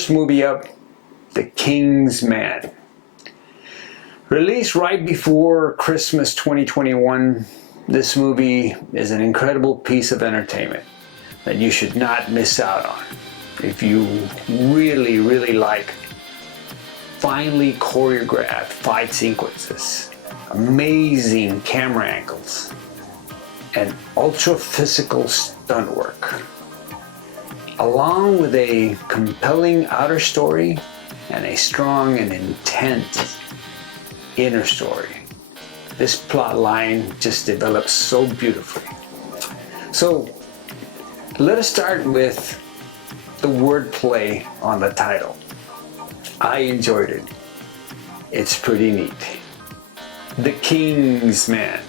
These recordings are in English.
First movie up, The King's Man. Released right before Christmas 2021, this movie is an incredible piece of entertainment that you should not miss out on. If you really like finely choreographed fight sequences, amazing camera angles, and ultra physical stunt work, along with a compelling outer story and a strong and intense inner story. This plot line just develops so beautifully. So let us start with the wordplay on the title. I enjoyed it. It's pretty neat. The King's Man.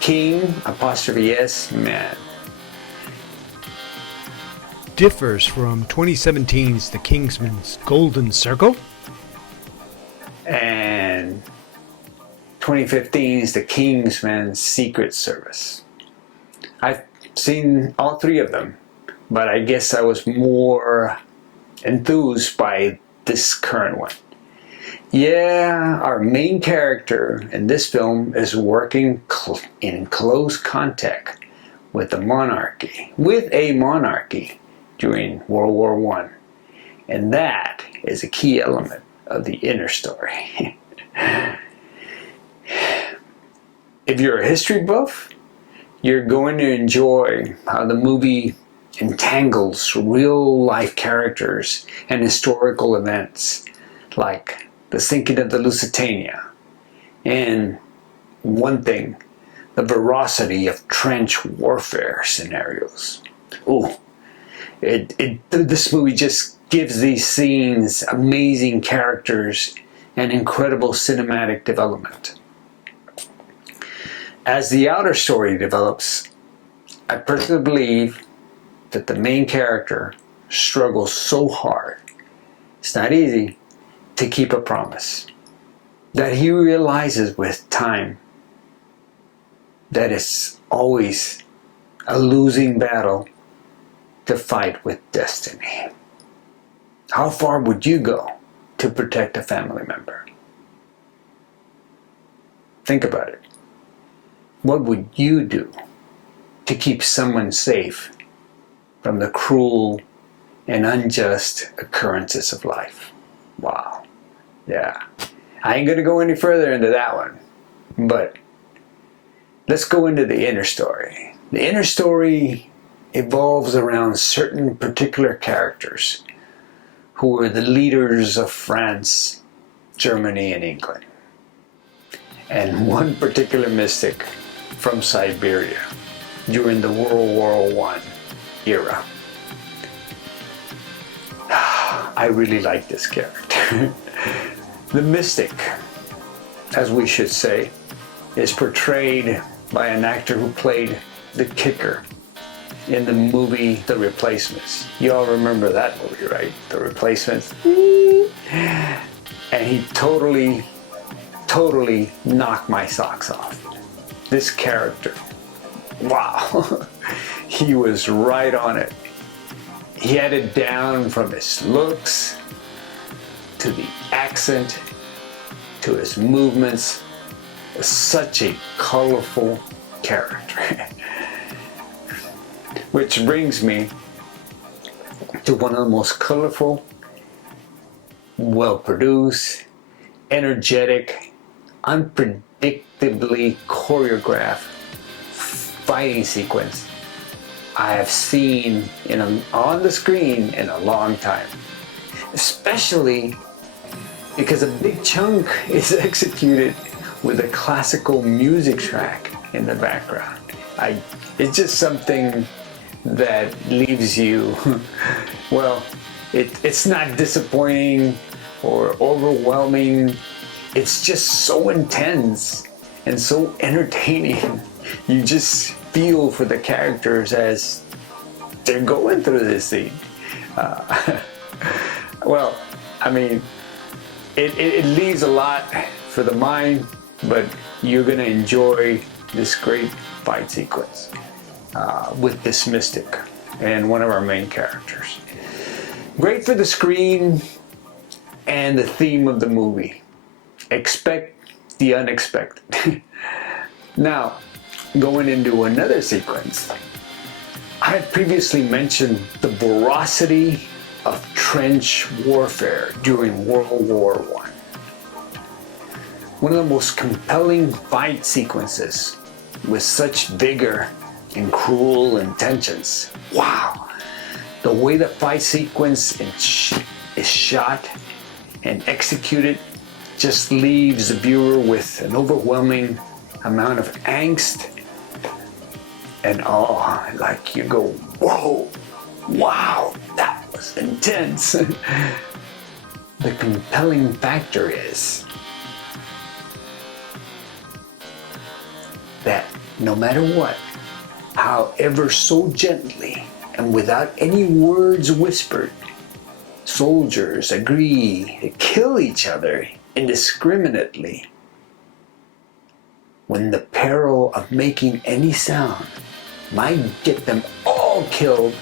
King, apostrophe S, man. Differs from 2017's The Kingsman's Golden Circle and 2015's The Kingsman's Secret Service. I've seen all three of them, but I guess I was more enthused by this current one. Yeah, our main character in this film is working in close contact with a monarchy during World War I. And that is a key element of the inner story. If you're a history buff, you're going to enjoy how the movie entangles real life characters and historical events like the sinking of the Lusitania, and one thing, the veracity of trench warfare scenarios. Ooh, this movie just gives these scenes amazing characters and incredible cinematic development. As the outer story develops, I personally believe that the main character struggles so hard, it's not easy, to keep a promise, that he realizes with time that it's always a losing battle to fight with destiny. How far would you go to protect a family member? Think about it. What would you do to keep someone safe from the cruel and unjust occurrences of life? Wow. Yeah. I ain't gonna go any further into that one, but let's go into the inner story. The inner story evolves around certain particular characters who were the leaders of France, Germany, and England, and one particular mystic from Siberia during the World War I era. I really like this character. The mystic, as we should say, is portrayed by an actor who played the kicker in the movie The Replacements. You all remember that movie, right? The Replacements. And he totally knocked my socks off. This character, wow, he was right on it. He had it down from his looks, to the accent, to his movements. Such a colorful character. Which brings me to one of the most colorful, well-produced, energetic, unpredictably choreographed fighting sequence I have seen on the screen in a long time. Especially because a big chunk is executed with a classical music track in the background. It's just something that leaves you, well, it's not disappointing or overwhelming. It's just so intense and so entertaining. You just feel for the characters as they're going through this scene. Well, I mean, it leaves a lot for the mind, but you're going to enjoy this great fight sequence with this mystic and one of our main characters. Great for the screen and the theme of the movie. Expect the unexpected. Now, going into another sequence, I had previously mentioned the ferocity of trench warfare during World War I. One of the most compelling fight sequences with such vigor and cruel intentions. Wow! The way the fight sequence is shot and executed just leaves the viewer with an overwhelming amount of angst and awe. Like you go, whoa, wow, that was intense. The compelling factor is that no matter what, however so gently and without any words whispered, soldiers agree to kill each other indiscriminately when the peril of making any sound might get them all killed,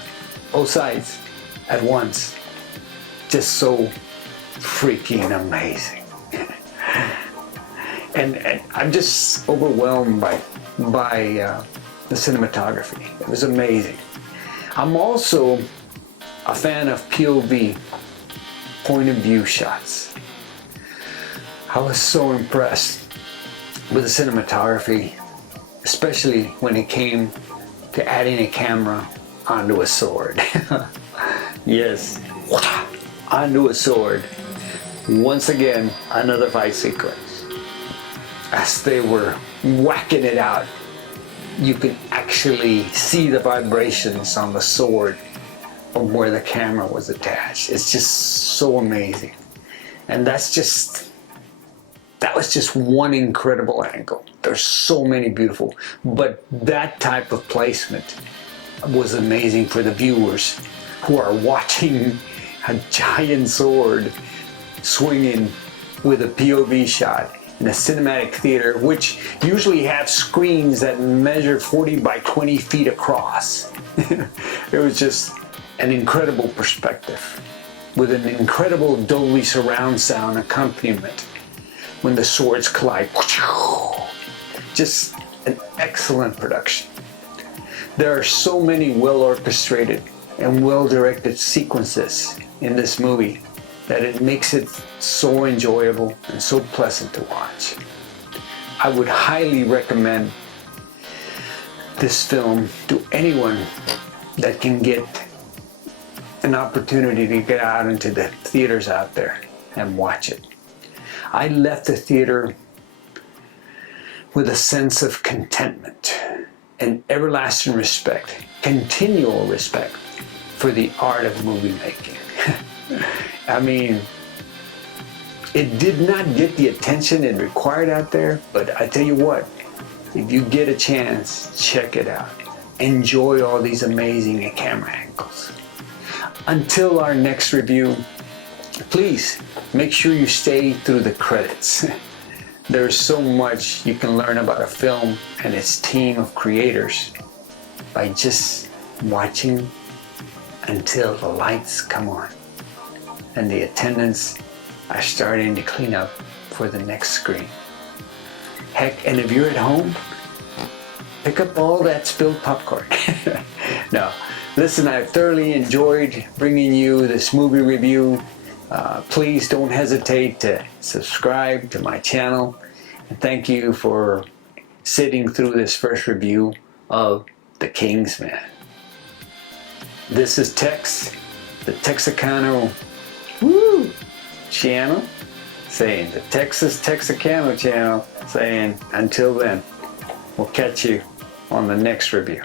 both sides, at once. Just so freaking amazing. and I'm just overwhelmed by the cinematography. It was amazing. I'm also a fan of POV, point of view shots. I was so impressed with the cinematography, especially when it came to adding a camera onto a sword. Yes, onto a sword. Once again, another fight sequence. As they were whacking it out, you could actually see the vibrations on the sword from where the camera was attached. It's just so amazing. And that was just one incredible angle. There's so many beautiful, but that type of placement was amazing for the viewers who are watching a giant sword swinging with a POV shot in a cinematic theater, which usually have screens that measure 40 by 20 feet across. It was just an incredible perspective with an incredible Dolby surround sound accompaniment when the swords collide. Just an excellent production. There are so many well orchestrated and well directed sequences in this movie that it makes it so enjoyable and so pleasant to watch. I would highly recommend this film to anyone that can get an opportunity to get out into the theaters out there and watch it. I left the theater with a sense of contentment and everlasting respect, continual respect for the art of movie making. I mean, it did not get the attention it required out there, but I tell you what, if you get a chance, check it out. Enjoy all these amazing camera angles. Until our next review, please make sure you stay through the credits. There's so much you can learn about a film and its team of creators by just watching until the lights come on and the attendants are starting to clean up for the next screen. Heck, and if you're at home, pick up all that spilled popcorn. No, listen, I thoroughly enjoyed bringing you this movie review. Please don't hesitate to subscribe to my channel. And thank you for sitting through this first review of The King's Man. This is Tex, the Texicano channel, saying the Texicano channel, saying until then, we'll catch you on the next review.